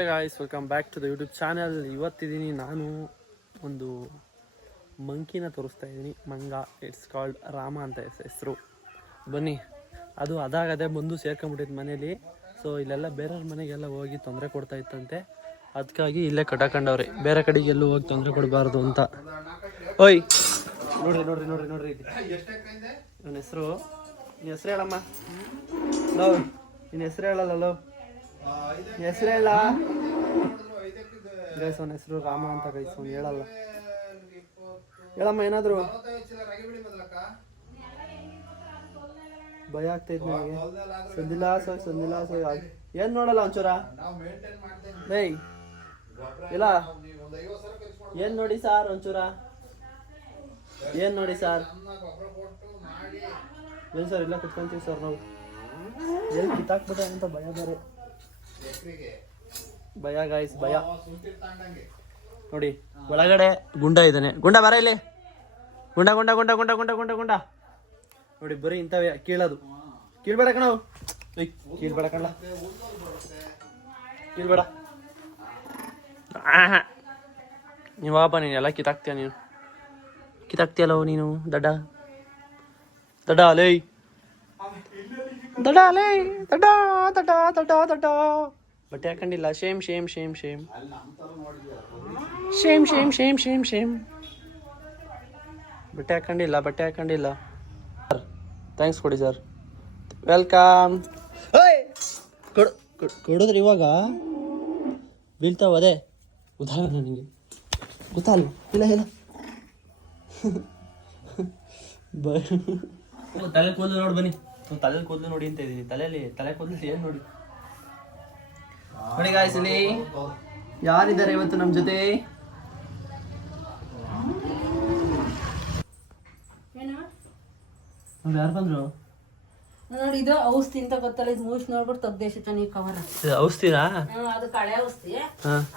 Hey guys, welcome back to the YouTube channel. ಇವತ್ತಿದ್ದೀನಿ ನಾನು ಒಂದು ಮಂಕಿನ ತೋರಿಸ್ತಾ ಇದ್ದೀನಿ. ಮಂಗ, ಇಟ್ಸ್ ಕಾಲ್ಡ್ ರಾಮ ಅಂತ ಹೆಸರು. ಬನ್ನಿ, ಅದು ಅದಾಗದೆ ಬಂದು ಸೇರ್ಕೊಂಡ್ಬಿಟ್ಟಿತ್ತು ಮನೇಲಿ. ಸೊ ಇಲ್ಲೆಲ್ಲ ಬೇರೆಯವ್ರ ಮನೆಗೆಲ್ಲ ಹೋಗಿ ತೊಂದರೆ ಕೊಡ್ತಾ ಇತ್ತಂತೆ. ಅದಕ್ಕಾಗಿ ಇಲ್ಲೇ ಕಟಾಕೊಂಡವ್ರೆ. ಬೇರೆ ಕಡೆಗೆಲ್ಲೂ ಹೋಗಿ ತೊಂದರೆ ಕೊಡಬಾರ್ದು ಅಂತ. ಓಯ್ ನೋಡ್ರಿ ನೋಡ್ರಿ ನೋಡ್ರಿ ನೋಡ್ರಿ ನನ್ನ ಹೆಸರು. ನಿನ್ನ ಹೆಸರು ಹೇಳಮ್ಮ. ಲವ್, ನಿನ್ನ ಹೆಸರು ಹೇಳಲ್ಲ. ಲವ್, ಹೆಸರು ಹೇಳ ಗೈಸ್. ಅವನ ಹೆಸರು ರಾಮ ಅಂತ ಗೈಸ್. ಅವ್ನು ಹೇಳಲ್ಲ. ಹೇಳಮ್ಮ ಏನಾದ್ರು. ಭಯ ಆಗ್ತೈತೆ ನನಗೆ. ಸಂದಿಲ್ಲ ಏನ್ ನೋಡಲ್ಲ ಒಂಚೂರ. ಏಯ್ ಇಲ್ಲ, ಏನ್ ನೋಡಿ ಸಾರ್ ಒಂಚೂರ. ಏನ್ ನೋಡಿ ಸಾರ್. ಏನ್ ಸರ್ ಇಲ್ಲ ಕುತ್ಕೊಂತೀವಿ ಸರ್ ನಾವು. ಎಲ್ಲಿ ಕಿತ್ತಾಕ್ಬಿಟ್ಟೆ ಅಂತ ಭಯ. ಬೇರೆ ಭಯ ಗಾಯ್ಸ್, ಭಯ. ನೋಡಿ ಒಳಗಡೆ ಗುಂಡ ಇದ್ದಾನೆ. ಗುಂಡ ಬರ ಇಲ್ಲಿ. ಗುಂಡ ಗುಂಡ ಗುಂಡ ಗುಂಡ ಗುಂಡ ಗುಂಡ ಗುಂಡ ನೋಡಿ. ಬರೀ ಇಂಥವೇ ಕೀಳೋದು. ಕೀಳ್ಬೇಡ ಕಣವು. ಕೀಳ್ಬೇಡ ಕಣ್ಣ, ಕೀಳ್ಬೇಡ. ನೀವಾಪ ನೀನು ಎಲ್ಲ ಕಿತ್ತಾಕ್ತೀಯ. ನೀನು ಕಿತ್ತಾಕ್ತೀಯಲ್ಲೋ ನೀನು. ದಡ್ಡ ದಡ್ಡ ಅಲೇ, ದಡ್ಡ ಅಲೇ, ದಡ್ಡ ದಡ್ಡ ದಡ್ಡ ದಡ್ಡ. ಬಟ್ಟೆ ಹಾಕೊಂಡಿಲ್ಲ. Shame shame shame shame shame shame shame shame shame. ಬಟ್ಟೆ ಹಾಕೊಂಡಿಲ್ಲ, ಬಟ್ಟೆ ಹಾಕೊಂಡಿಲ್ಲ. ಥ್ಯಾಂಕ್ಸ್ ಕೊಡಿ ಸರ್. ವೆಲ್ಕಮ್. ಕೊಡಿದ್ರೆ ಇವಾಗ ಬೀಳ್ತಾವ. ಅದೇ ಉದಾಹರಣೆ ನನಗೆ ಗೊತ್ತಲ್ಲ. ಇಲ್ಲ ಇಲ್ಲ ತಲೆ ಕೂದಲು ನೋಡಿ. ಬನ್ನಿ, ತಲೆ ಕೂದಲು ನೋಡಿ ಅಂತ ಇದ್ದೀನಿ. ತಲೆ ಕೂದಲು ಏನು ನೋಡಿ. ನೋಡಿ ಗಾಯ್ಸ್, ಇಲ್ಲಿ ಯಾರಿದ್ದಾರೆ ಇವತ್ತು ನಮ್ಮ ಜೊತೆ. ಯಾರು ಬಂದ್ರು ನೋಡಿ. ಇದು ಔಷಧಿ ಅಂತ ಗೊತ್ತಲ್ಲ. ಇದು ಮೂಸ್ ನೋಡ್ಬಿಟ್ಟು ತೆಗ್ದೇಸಿತ್ತ ನೀವು ಕವರ್. ಔಷಧಿನಾ? ಅದು ಕಳೆ ಔಷಧಿ.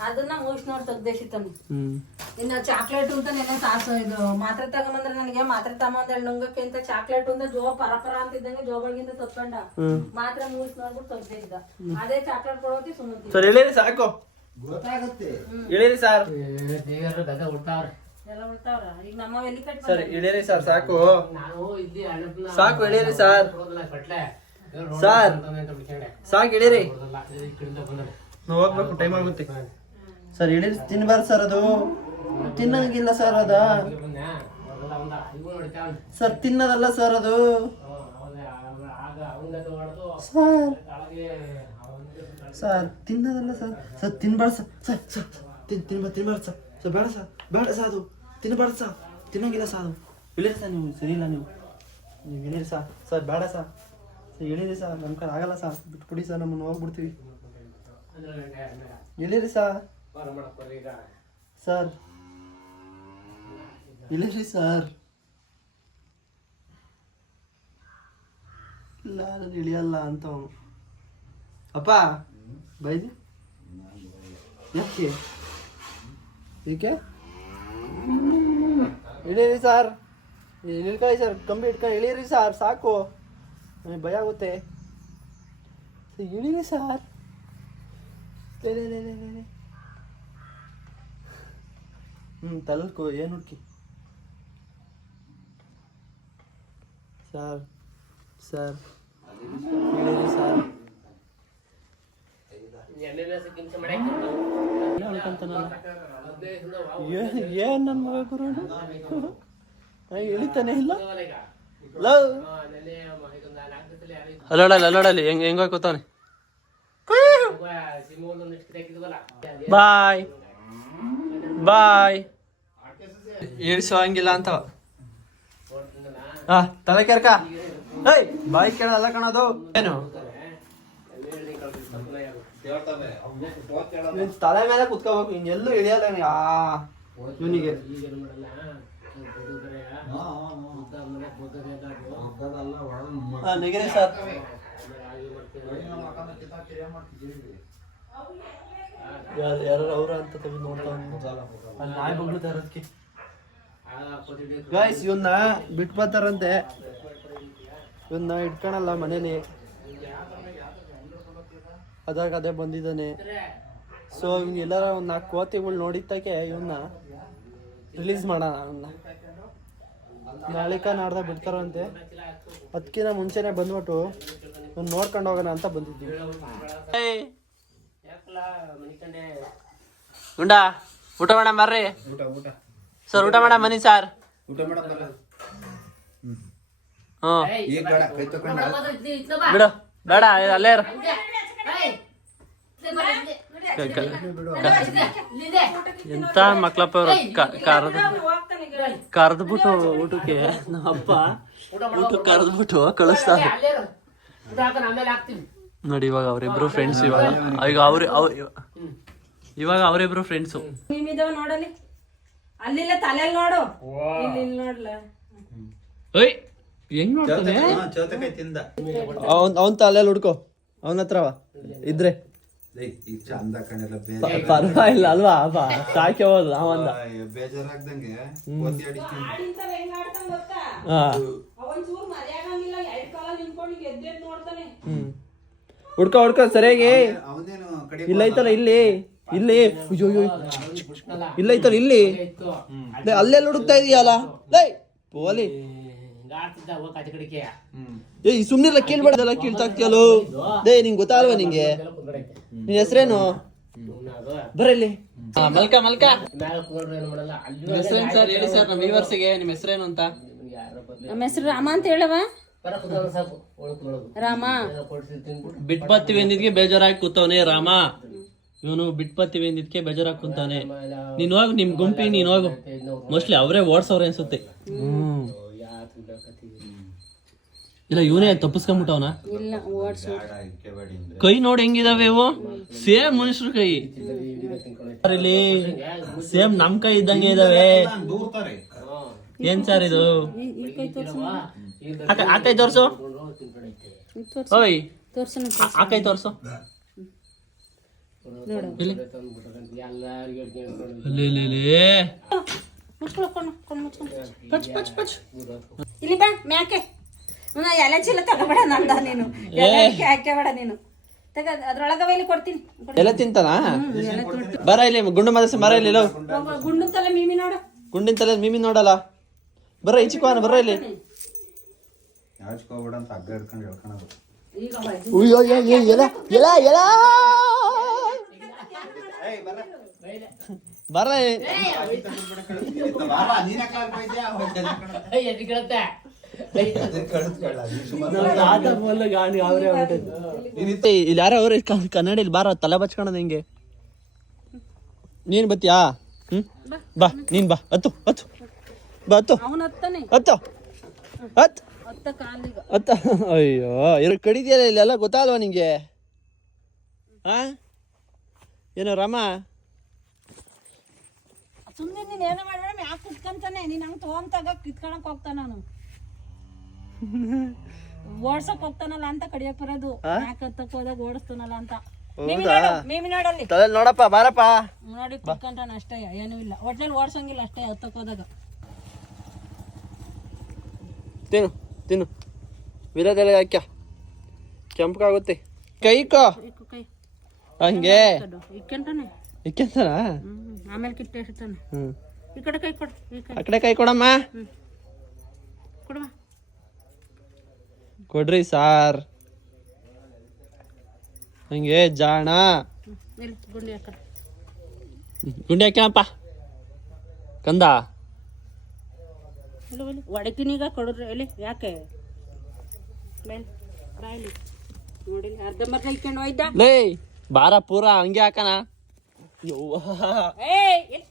ಅದನ್ನ ಮೂಸ್ ನೋಡಿ ತೆಗ್ದೇಸಿತ್ತ. ಇನ್ನು ಚಾಕ್ಲೇಟ್ ಅಂತ ನೆನೆ ಸಾಸು. ಇದು ಮಾತ್ರೆ ತಗೊಂಬಂದ್ರೆ ನನಗೆ ಮಾತ್ರೆ ತಗೊಂಬಂದ್ ನುಂಗಕ್ಕೆ ಅಂತ ಚಾಕ್ಲೇಟ್ ಅಂತ ಪರಪರ ಅಂತಿದ್ದಂಗೆ ಜೋಬಳಿಗಿಂತ ತಪ್ಕೊಂಡ ಮಾತ್ರೆ ಮೂಸ್ ನೋಡ್ಬಿಟ್ಟು ತೆಗ್ದೇಸಿದ. ಅದೇ ಚಾಕ್ಲೇಟ್ ಕೊಡೋತಿ ಸುಮ್ಮನೆ. ಸರ್ ಹೇಳಿರಿ ಸಾಕು. ಹೇಳಿರಿ ಸರ್. ಎಲ್ಲ ಉಳ್ತಾವ್ರ. ಈಗ ನಮ್ಮ ಎಲ್ಲಿ ಕಟ್ ಸರ್ ಹೇಳಿರಿ ಸರ್ ಸಾಕು. ಸಾಕು ಹೇಳಿರಿ ಸರ್. ಸರ್ ಸಾಕು ಹೇಳಿರಿ. ನಾವು ಹೋಗ್ಬೇಕು, ಟೈಮ್ ಆಗುತ್ತೆ. ಸರ್ ಹೇಳಿರಿ. ತಿನ್ಬಾರ್ದು ಸರ್, ಅದು ತಿನ್ನಂಗಿಲ್ಲ ಸರ್. ಅದ ಸರ್ ತಿನ್ನೋದಲ್ಲ ಸರ್ ಅದು. ಸರ್ ತಿನ್ನೋದಲ್ಲ ಸರ್. ಸರ್ ತಿನ್ಬಾರ್ದು ಸರ್. ಸರ್ ತಿನ್ಬಾರ್ದು ಸರ್. ಸರ್ ಬೇಡ ಸರ್, ಬೇಡ ಸರ್. ಅದು ತಿನ್ನಬಾರ್ದು ಸರ್. ತಿನ್ನಂಗಿಲ್ಲ ಸರ್. ಅದು ಹೇಳಿರಿ ಸರ್. ನೀವು ಸರಿ ಇಲ್ಲ. ನೀವು ಹೇಳಿರಿ ಸರ್. ಸರ್ ಬೇಡ ಸರ್. ಸರ್ ಹೇಳಿರಿ ಸರ್. ನಮ್ಮ ಕಡೆ ಆಗಲ್ಲ ಸರ್. ಬಿಟ್ಬಿಡಿ ಸರ್, ನಮ್ಮನ್ನು ಹೋಗ್ಬಿಡ್ತೀವಿ. ಹೇಳಿರಿ ಸರ್. ಸರ್ ಹೇಳಿರಿ ಸರ್. ಇಲ್ಲ ನಾನು ಇಳಿಯಲ್ಲ ಅಂತ ಅವನು. ಅಪ್ಪ ಬೈದಿ ಯಾಕೆ ಏಕೆ ಇಳೀರಿ ಸರ್. ಇಳ್ಕೊಳ್ಳಿ ಸರ್. ಕಂಬಿ ಇಟ್ಕೊಂಡು ಇಳೀರಿ ಸರ್. ಸಾಕು, ನನಗೆ ಭಯ ಆಗುತ್ತೆ. ಇಳೀರಿ ಸರ್. ತಲಲ್ಕೋ. ಏನು ಹುಡುಕಿ ಸರ್. Sir ಇಳೀರಿ sir. ಏನ್ ನನ್ನ ಮಗ ಗುರು ಇಳಿತಾನೆ ಇಲ್ಲ. ಅಲ್ಲೋಡಲ್ಲಿ ಹೆಂಗ ಕೂತಾನೆ. ಬಾಯ್ ಬಾಯ್. ಇಳಿಸೋ ಹಂಗಿಲ್ಲ ಅಂತ. ತಲೆ ಕೆರ್ಕ. ಏಯ್ ಬಾಯ್ ಕೇಳಲ್ಲ ಕಣದು. ಏನು ತಲೆ ಮೇಲೆ ಕುತ್ಕೋಬೇಕು. ಇನ್ನೆಲ್ಲೂ ಇಳಿಯಲ್ಲ ಇವನಿಗೆ. ನೆಗೆರೆ ಸರ್. ಯಾರು ಅವ್ರ ಅಂತ ತೆಗೆದು ನೋಡ್ತಾ ನಾಯಿ ಬಗ್ಲುತ್ತಾರೆ. ಅದಕ್ಕೆ ಗಾಯ್ಸ್ ಇವನ್ನ ಬಿಟ್ಟು ಬರ್ತಾರಂತೆ. ಇವನ್ನ ಇಟ್ಕೊಳಲ್ಲ ಮನೇಲಿ. ಅದಾಗ ಅದೇ ಬಂದಿದ್ದಾನೆ. ಸೊ ಎಲ್ಲಾರ ಒಂದು 4 ಕೋತಿಗಳು ನೋಡಿದ್ದಕ್ಕೆ ಇವನ್ನ ರಿಲೀಸ್ ಮಾಡೋಣ. ಅವನ್ನ ನಾಳಿಕ ನಾಡ್ದ ಬಿಡ್ತಾರಂತೆ, ಅದಕ್ಕಿಂತ ಮುಂಚೆನೆ ಬಂದ್ಬಿಟ್ಟು ನೋಡ್ಕೊಂಡು ಹೋಗೋಣ ಅಂತ ಬಂದಿದ್ದೀವಿ. ಉಂಡಾ ಊಟ ಮಾಡಮ್ ಬರ್ರಿ ಸರ್, ಊಟ ಮಾಡಮ್ ಬನ್ನಿ ಸರ್. ಬಿಡು ಬೇಡ, ಅಲ್ಲೇ ಇರು. ಎಂತ ಮಕ್ಳಪ್ಪ ಅವ್ರು ಕರೆದ್ಬಿಟ್ಟು ಊಟಕ್ಕೆ ನಮ್ಮಪ್ಪ ಊಟ ಕರೆದ್ಬಿಟ್ಟು ಕಳಿಸ್ತಾರೆ ನೋಡಿ. ಇವಾಗ ಅವರಿಬ್ರು ಫ್ರೆಂಡ್ಸ್, ಇವಾಗ ಅವರಿಬ್ರು ಫ್ರೆಂಡ್ಸು. ನೋಡಲಿ ಅಲ್ಲಿಲ್ಲ ತಲೆಯಲ್ಲಿ ನೋಡು, ಇಲ್ಲಿ ನೋಡ್ಲ ಹೆಂಗ್ ನೋಡ್ತಾನೆ ಅವನ್ ತಲೆಯಲ್ಲಿ ಹುಡ್ಕೋ, ಅವನ ಹತ್ರವ ಇದ್ರೆ ಪರವಾಗಿಲ್ಲ ಅಲ್ವಾ? ಸಾಕೆ ಹೋದ್ ಅವಂದ ಬೇಜಾರಾಗ್ದಂಗೆ ಹುಡ್ಕೋ ಹುಡ್ಕೋ ಸರಿಯಾಗಿ. ಇಲ್ಲ ಐತಲ್ಲ ಇಲ್ಲಿ, ಇಲ್ಲಿ ಇಲ್ಲ ಐತಲ್ಲ ಇಲ್ಲಿ, ಅಲ್ಲೆಲ್ಲ ಹುಡುಕ್ತಾ ಇದೀಯಲ್ಲ ಪೋಲಿ. ಏ ಸುಮ್ನಿಲ್ಲ, ಕೇಳ್ಬೇಡಲ್ಲ, ಕೇಳ್ತಾಕ್ತಿಯಲ್ಲೋ. ನಿಂಗೆ ಗೊತ್ತಾಗಲ್ವಾ ನಿಂಗೆ? ನಿನ್ ಹೆಸ್ರೇನು? ಬರಲ್ಲಿ ಮಲ್ಕ ಮಲ್ಕ. ನಿಮ್ಮ ಹೆಸ್ರೇನು ಸರ್ ಹೇಳಿ ಸರ್, ನಮ್ಮ ವ್ಯೂವರ್ಸ್ಗೆ ನಿಮ್ಮ ಹೆಸ್ರೇನು ಅಂತ. ನಮ್ಮ ಹೆಸರು ರಾಮ ಅಂತ ಹೇಳವ. ರಾಮ ಬಿಟ್ಬತ್ತೀವಿ ಅಂದಿದ್ಕೆ ಬೇಜಾರಾಗಿ ಕೂತವನೆ ರಾಮ. ಇವನು ಬಿಟ್ಬತ್ತೀವಿ ಅಂದಿದ್ಕೆ ಬೇಜಾರಾಗಿ ಕೂತಾನೆ. ನೀನ್ ಹೋಗು, ನಿಮ್ ಗುಂಪಿ ನೀನ್ ಹೋಗು. ಮೋಸ್ಟ್ಲಿ ಅವರೇ ಓಡ್ಸವ್ರೆ ಅನ್ಸುತ್ತೆ. ಇಲ್ಲ ಇವನೇ ತಪ್ಪಿಸ್ಕೊಂಡ್ಬಿಟ್ಟವನ. ಇಲ್ಲ ಕೈ ನೋಡಿ ಹೆಂಗಿದಾವೆ ಇವು, ಸೇಮ್ ಮನುಷ್ಯರು ಕೈ. ಇಲ್ಲಿ ಸೇಮ್ ನಮ್ ಕೈ ಇದ್ದಂಗೆ ಇದಾವೆ. ಏನ್ ಸರ್ ಇದು? ಆ ಕೈ ತೋರ್ಸು. ಓಯ್ ಆ ಕೈ ತೋರ್ಸು. ಇಲ್ಲಿ ಬಾ ಮ್ಯಾಕೆ. ಎಲೆ ಚೀಲ ತಗೋಬೇಡ ನಂದ, ನೀನು ಹಾಕಬೇಡ ನೀನು. ಅದ್ರೊಳಗವೇಲಿ ಕೊಡ್ತೀನಿ. ಎಲ್ಲ ತಿಂತಾನ? ಬರ ಇಲ್ಲಿ ಗುಂಡು ಮದಸ ಮರ ಇಲ್ಲಿ. ಗುಂಡು ತಲೆ ಮೀಮಿ ನೋಡು, ಗುಂಡಿನ ತಲೆ ಮೀಮಿ ನೋಡಲ್ಲ. ಬರ ಈಚಿಕೋನ ಬರ ಇಲ್ಲಿ. ಬರ ಇಲ್ಲಿ ಯಾರ ಅವ್ರ ಕನ್ನಡಿಲಿ ಬಾರ ತಲೆ ಬಚ್ಕೊಳದ ಹೆಂಗೆ. ನೀನ್ ಬತ್ತೀಯಾ? ಬಾ ನೀನ್ ಬಾ. ಹತ್ತು ಹತ್ತು ಬಾ, ಹತ್ತು ಹತ್ತು ಹತ್ತು. ಅಯ್ಯೋ ಇವ್ರು ಕಡಿದ್ಯಲ್ಲ ಇಲ್ಲೆಲ್ಲ, ಗೊತ್ತಾಲ್ವಾ ನಿಂಗೆ? ಹಾ ಏನೋ ರಾಮ, ಸುಮ್ಮನೆ ನೀನ್ ಏನೋ ಮಾಡ್ಬೇಡ, ಯಾಕೆ ಕುತ್ಕೊಂತಾನೆ ನೀನ್ ಹಂಗ ತಗೊಂತಾಗ ಕಿತ್ಕೊಳಕ್ ಹೋಗ್ತಾನ. ನಾನು ಓಡ್ಸಕ್ ಹೋಗ್ತಾನಲ್ಲ ಅಂತ ಕಡಿಯಕ್ ಬರೋದು, ಯಾಕೆ ಹತ್ತಕ್ ಹೋದಾಗ ಓಡಿಸ್ತಾನಲ್ಲ ಅಂತ. ಮೇಮಿ ನೋಡಲ್ಲಿ ತಲೆ ನೋಡಪ್ಪ, ಬಾರಪ್ಪ. ನೋಡಿ ಕುತ್ಕೊಂತಾನ ಅಷ್ಟೇ, ಏನೂ ಇಲ್ಲ. ಒಟ್ನಲ್ಲಿ ಓಡ್ಸಂಗಿಲ್ಲ ಅಷ್ಟೇ ಹತ್ತಕ್ ಹೋದಾಗ. ತಿನ್ನು ತಿನ್ನು, ವಿರದೆಲೆ ಹಾಕ್ಯ ಕೆಂಪಗಾಗುತ್ತೆ. ಕೈಕೋ ಹಂಗೆ ಇಕ್ಕೆಂತಾನೆ, ಇಕ್ಕೆಂತಾನ. ಆಮೇಲೆ ಕಿತ್ತೆ ಇಡ್ತಾನೆ. ಈ ಕಡೆ ಕೈ ಕೊಡು, ಆ ಕಡೆ ಕೈ ಕೊಡಮ್ಮ. ಕೊಡಮ್ಮ, ಕೊಡ್ರಿ ಸಾರ್. ಹಂಗೆ ಜಾಣ. ಗುಂಡಿ ಹಾಕ, ಗುಂಡಿ ಹಾಕ್ಯಪ್ಪ ಕಂದ. ಒಡಕಿನೀಗ ಕೊಡ್ರಿ ಎಲ್ಲಿ, ಯಾಕೆ ಬಾಯ್ಲಿ ನೋಡಿಲ್ಲ. ಅರ್ಧಂಬರ್ಧ ಇಕ್ಕೊಂಡು ಹೋಯ್ದ. ಲೇ ಬಾರ ಪೂರ ಹಂಗೆ ಹಾಕನ.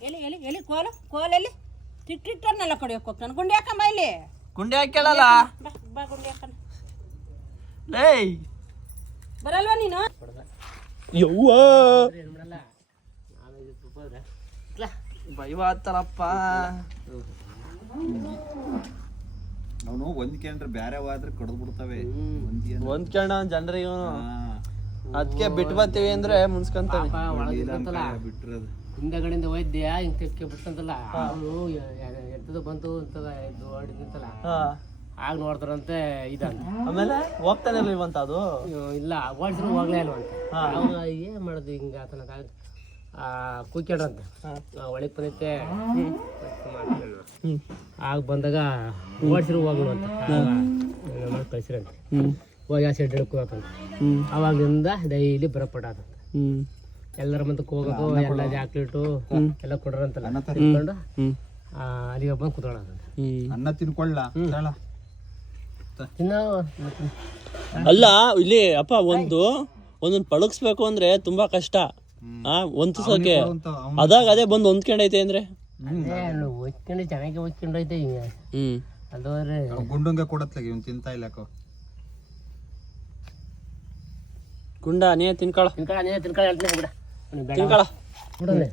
ಎಲ್ಲಿ ಎಲ್ಲಿ ಎಲ್ಲಿ ಕೋಲು ಕೋಲಲ್ಲಿ ತಿಟ್ಟಿಟ್ಟರ್ನೆಲ್ಲ ಕಡಿಯೋಕೆ ಹೋಗ್ತಾನೆ. ಗುಂಡಿ ಹಾಕಮ್ಮ ಇಲ್ಲಿ. ಗುಂಡಿ ಹಾಕ್ಯಲ್ಲ. ಬಾ ಗುಂಡಿ ಹಾಕಣ. ಲೇ ಬರಲ್ವಾ ನೀನು? ಯವ್ವ ಬೈವಾತಲಪ್ಪ. ಅವನು ಹೊಂದ್ಕೊಂಡ್ರೆ ಬೇರೆ ಹೋದ್ರೆ ಕಡ್ದು ಬಿಡ್ತವೆ. ಹೊಂದ್ಕೊಂಡ ಜನರಿಗೆ ಅದಕ್ಕೆ ಬಿಟ್ಟು ಬರ್ತೀವಿ ಅಂದ್ರೆ ಮುನ್ಸ್ಕೊಂತಾವೆ. ಬಿಟ್ಟಿರೋದು ಹಿಂದಗಡೆಯಿಂದ ಹೋಯ್ದೆ ಹಿಂಗ್ ತೆಕ್ಕೆ ಬಿಟ್ಟಂತಲ್ಲ, ಅವನು ಎತ್ತದ ಬಂತು ಅಂತದ ಎದ್ದು ಹೊಡಿತಂತಲ್ಲ, ಆಗ ನೋಡ್ತಾರಂತೆ ಇದಂತ. ಆಮೇಲೆ ಹೋಗ್ತಾನೆ ಇರ್ಲಿಲ್ವಂತ ಅದು. ಇಲ್ಲ ಓಡಿಸಿದ್ರು ಹೋಗ್ಲೇ ಇಲ್ವಂತ. ಅವಾಗ ಏನ್ ಮಾಡುದು ಹಿಂಗ ಆತನ ಕೂಕ್ಯಾಡ್ರಂತೆ ಒಳಗೆ ಬಂದೈತೆ ಆಗ ಬಂದಾಗ ಓಡಿಸಿರು ಹೋಗೋಣ ಅಂತ ಮಾಡಿ ಕಳಿಸಿರಂತೆ ಹೋಗಿ ಆ ಸೈಡ್ ಹಿಡ್ಕೋಬೇಕಂತ ಅವಾಗಿಂದ ಡೈಲಿ ಬರಪಟ್ಟ ಎಲ್ಲರ ಮಂತಕ್ಕೆ ಹೋಗೋದು ಎಲ್ಲ ಚಾಕ್ಲೇಟು ಎಲ್ಲ ಕೊಡ್ರಂತಲ್ಲ ತಿನ್ಕೊಂಡು ಅಲ್ಲಿಗೆ ಬಂದು ಕುತ್ಕೊಳ್ಳೋದಂತೆ ಅನ್ನ ತಿನ್ಕೊಳ್ಳ ಅಲ್ಲ ಇಲ್ಲಿ ಅಪ್ಪ ಒಂದೊಂದು ಪಳಗಿಸ್ಬೇಕು ಅಂದ್ರೆ ತುಂಬಾ ಕಷ್ಟ ಹೊಂದಿಸೋಕೆ ಅದಾಗ ಅದೇ ಬಂದು ಹೊಂದ್ಕೊಂಡೈತೆ ಅಂದ್ರೆ ಓದ್ಕೊಂಡು ಚೆನ್ನಾಗಿ ಓದ್ಕೊಂಡೈತೆ ಅಲ್ದ್ರೆ ಗುಂಡಂಗೆ ಕೊಡತ್ಲಾಗ ಇವ್ನು ತಿಂತಾ ಇಲ್ಲಕೋ ಗುಂಡ ನೀ ತಿನ್ಕೊಳ ತಿನ್ಕೊಳ್ಳ ತಿನ್ಕೊಳ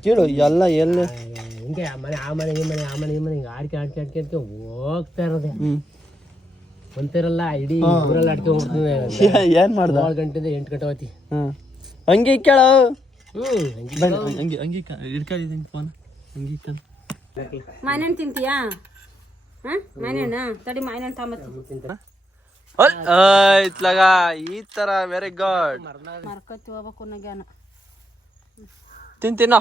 ಕೇಳು ಎಲ್ಲ ಎಲ್ಲಿ ಹಿಂಗೆ ಆ ಮನೆ ಈ ಮನೆ ಹಿಂಗೆ ಆಡ್ಕೆ ಹೋಗ್ತಾ ಇರೋದೆ ಬಂತಿರಲ್ಲ ಇಡೀ ಊರಲ್ಲಿ ಅಡ್ಕೆ ಹೋಗ್ತದೆ ಏನ್ ಮಾಡ್ದ 7 ಗಂಟೆಯಿಂದ 8 ಗಂಟೆ ಹೋಯ್ತಿ ಹಂಗೆ ಕೇಳ ಹಂಗೆ ಹಿಡ್ಕೊಂಡಿದ್ದೀನಿ ಫೋನ್ ಹಂಗೆ ಮಾವಿನಣ್ಣು ತಿಂತೀಯಾ ಮಾವಿನಣ್ಣ ತಡಿ ಮಾವಿನಣ್ಣು ತಾಂಬತ್ತಿ ಇತ್ಲಾಗ ಈ ತರ ವೆರಿ ಗುಡ್ ಮರ್ಕೊತಿ ಹೋಗ್ಬೇಕು ಜ್ಞಾನ ತಿನ್ನ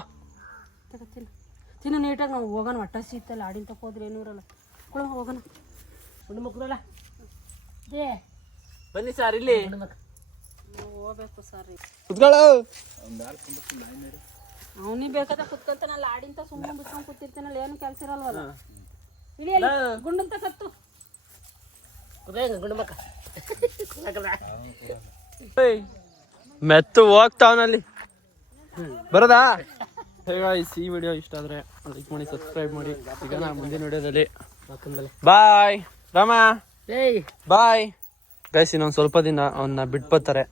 ತಿನ್ನ ನೀಟಾಗಿ ನಾವು ಹೋಗೋಣ ಒಟ್ಟ ಸೀತಲ್ಲ ಆಡಿನ ತಕ್ಕ ಹೋದ್ರೆ ಏನೂ ಇರಲ್ಲ ಕೊಡ ಹೋಗೋಣ ಹುಣ್ಣು ಮಕ್ಕಳಲ್ಲ ಬನ್ನಿ ಸರ್ ಇಲ್ಲಿ ಹೋಗ್ಬೇಕು ಸರ್ ಕುತ್ಕೊಳ್ಳೋ ಅವನಿಗೆ ಬೇಕಾದ ಕುತ್ಕೊಂತಾನಲ್ಲ ಆಡಿಂತ ಸುಮ್ಮನೆ ಬಿಟ್ಕೊಂಡು ಕೂತಿರ್ತಾನಲ್ಲ ಏನು ಕೆಲಸ ಇರಲ್ವಲ್ಲ ಇಲ್ಲಿ ಗುಂಡಂತ ಸತ್ತು ಗುಂಡು ಮಕ್ಕ ಮೆತ್ತು ಹೋಗ್ತಾವನಲ್ಲಿ ಬರದಾ ಈ ವಿಡಿಯೋ ಇಷ್ಟ ಆದ್ರೆ ಲೈಕ್ ಮಾಡಿ ಸಬ್ಸ್ಕ್ರೈಬ್ ಮಾಡಿ ಈಗ ನಾ ಮುಂದಿನ ವಿಡಿಯೋದಲ್ಲಿ ಬಾಯ್ ರಾಮ ಬಾಯ್ ಗೈಸ್ ಇನ್ನೊಂದು ಸ್ವಲ್ಪ ದಿನ ಅವನ್ನ ಬಿಟ್ಬೋತಾರೆ.